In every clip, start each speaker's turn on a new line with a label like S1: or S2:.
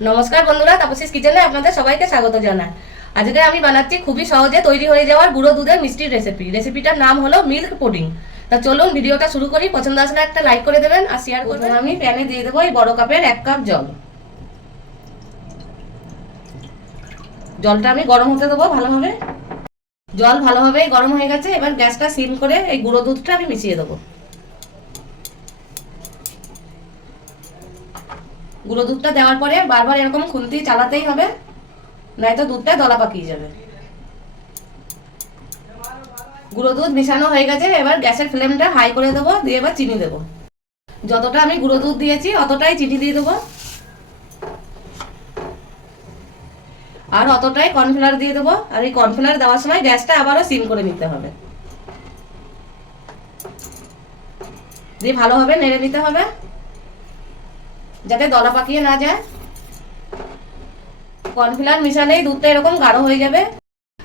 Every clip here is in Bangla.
S1: নমস্কার বন্ধুরা, তাপসিস কিচেনে আপনাদের সবাইকে স্বাগত জানাই। আজকে আমি বানাচ্ছি খুবই সহজে তৈরি হয়ে যাওয়ার গুঁড়ো দুধের মিষ্টির রেসিপি রেসিপিটার নাম হলো মিল্ক পুডিং তা চলুন ভিডিওটা শুরু করি। পছন্দ আসলে একটা লাইক করে দেবেন আর শেয়ার করবেন। আমি প্যানে দিয়ে দেবো এই বড় কাপের এক কাপ জল। জলটা আমি গরম হতে দেবো ভালোভাবে। জল ভালোভাবে গরম হয়ে গেছে। এবার গ্যাসটা সিম করে এই গুঁড়ো দুধটা আমি মিশিয়ে দেবো। গুঁড়ো দুধটা দেওয়ার পরে বারবার এরকম খুন্তি চালাতেই হবে নয়তো দুধটা দলা পাকিয়ে যাবে। গুঁড়ো দুধ মিশানো হয়ে গেছে, এবার গ্যাসের ফ্লেমটা হাই করে দেবো, দিয়ে এবার চিনি দেবো। যতটা আমি গুঁড়ো দুধ দিয়েছি, অতটাই চিনি দিয়ে দেবো। আর অতটাই কর্নফ্লাওয়ার দিয়ে দেবো, আর এই কর্নফ্লাওয়ার দেওয়ার সময় গ্যাসটা আবারও সিম করে নিতে হবে। দিয়ে ভালোভাবে নেড়ে নিতে হবে। যাতে দলা পাকিয়ে না যায়। কর্নফ্লাওয়ার মিশালেই দুধটা এরকম গাঢ় হয়ে যাবে।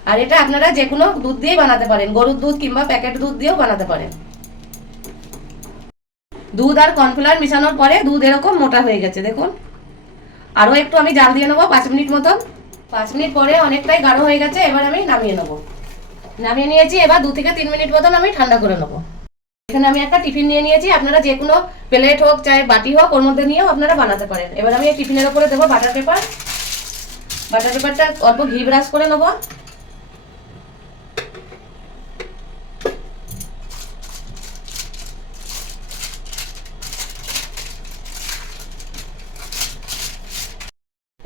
S1: আর এটা আপনারা যে কোনো দুধ দিয়েই বানাতে পারেন। গরুর দুধ কিংবা প্যাকেট দুধ দিয়েও বানাতে পারেন। দুধ আর কর্নফ্লাওয়ার মিশানোর পরে দুধ এরকম মোটা হয়ে গেছে, দেখুন। আরও একটু আমি জাল দিয়ে নেব পাঁচ মিনিট মতন। পাঁচ মিনিট পরে অনেকটাই গাঢ় হয়ে গেছে, এবার আমি নামিয়ে নেব। নামিয়ে নিয়েছি, এবার দু থেকে তিন মিনিট মতন আমি ঠান্ডা করে নেব। এখানে আমি একটা টিফিন নিয়ে নিয়েছি, আপনারা যে কোনো প্লেট হোক চাই বাটি হোক, ওর মধ্যে নিয়েও আপনারা বানাতে পারেন। এবার আমি টিফিনের উপরে দেবো বাটার পেপার। বাটার পেপারটা অল্প ঘি ব্রাশ করে নেব।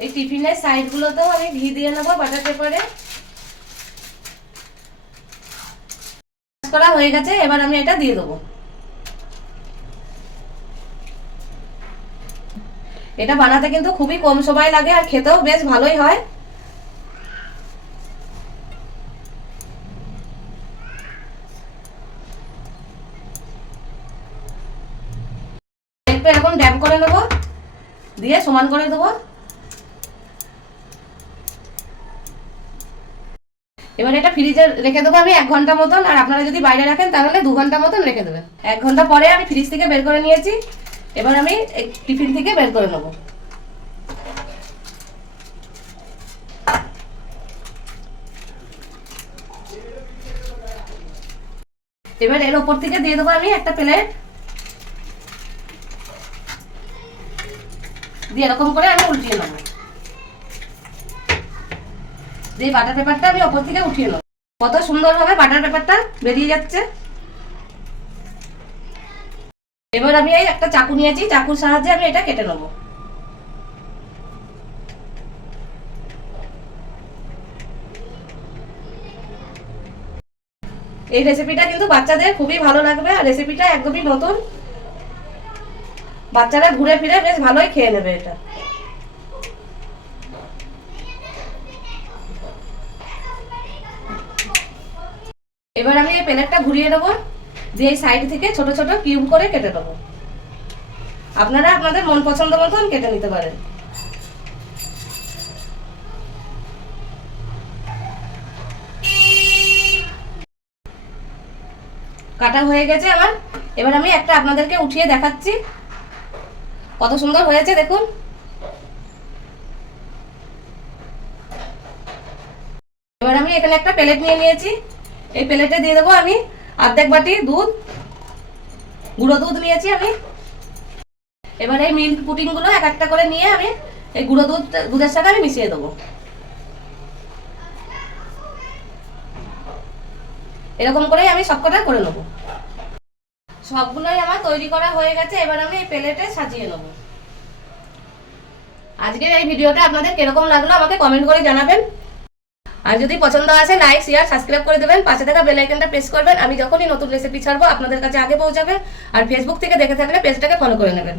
S1: এই টিফিনের সাইডগুলোতেও আমি ঘি দিয়ে নেব বাটার পেপারে। করা হয়ে গেছে, এবার আমি এটা দিয়ে দেবো। এটা বানাতে কিন্তু খুবই কম সময় লাগে আর খেতেও বেশ ভালোই হয়। এখন ড্যাম করে নেব, দিয়ে সমান করে দেবো। এবার এটা ফ্রিজে রেখে দেবো আমি এক ঘণ্টা মতন, আর আপনারা যদি বাইরে রাখেন তাহলে দু ঘণ্টা মতন রেখে দেবেন। এক ঘণ্টা পরে আমি ফ্রিজ থেকে বের করে নিয়েছি, এবার আমি টিফিন থেকে বের করে নেব। এবার এর ওপর থেকে দিয়ে দেবো আমি একটা প্লেট দিয়ে এরকম করে আমি উল্টিয়ে নেব। দিয়ে বাটার পেপারটা আমি ওপর থেকে উঠিয়ে নেব। কত সুন্দর সুন্দরভাবে বাটার পেপারটা? বেরিয়ে যাচ্ছে। এবার আমি এই একটা চাকু নিয়েছি, চাকুর সাহায্যে আমি এটা কেটে নেব। এই রেসিপিটা কিন্তু বাচ্চাদের খুবই ভালো লাগবে, আর রেসিপিটা একদমই নতুন। বাচ্চারা ঘুরে ফিরে বেশ ভালোই খেয়ে নেবে এটা। এবার আমি এই প্লেটটা ঘুরিয়ে নেব দিয়ে এই সাইড থেকে ছোট ছোট কিউব করে কেটে নেব আপনারা আপনাদের মন পছন্দ মতন কেটে নিতে পারেন। কাটা হয়ে গেছে আমার। এবার আমি একটা আপনাদেরকে উঠিয়ে দেখাচ্ছি। কত সুন্দর হয়েছে, দেখুন। এবার আমি এখানে একটা প্লেট নিয়ে নিয়েছি। এই প্লেটে দিয়ে দেবো আমি অর্ধেক বাটি দুধ, গুঁড়ো দুধ নিয়েছি আমি। এবার এই মিল্ক পুডিংগুলো এক একটা করে নিয়ে আমি এই গুঁড়ো দুধ, দুধের সাথে আমি মিশিয়ে দেবো। এরকম করেই আমি সবকটা করে নেব। সবগুলোই আমার তৈরি করা হয়ে গেছে, এবার আমি এই প্লেটে সাজিয়ে নেব। আজকের এই ভিডিওটা আপনাদের কীরকম লাগল আমাকে কমেন্ট করে জানাবেন। আর যদি পছন্দ আসে লাইক শেয়ার সাবস্ক্রাইব করে দেবেন। পাশে থাকা বেল আইকনটা প্রেস করবেন। আমি যখনই নতুন রেসিপি ছাড়বো, আপনাদের কাছে আগে পৌঁছাবে। আর ফেসবুক থেকে দেখে থাকলে পেজটাকে ফলো করে নেবেন।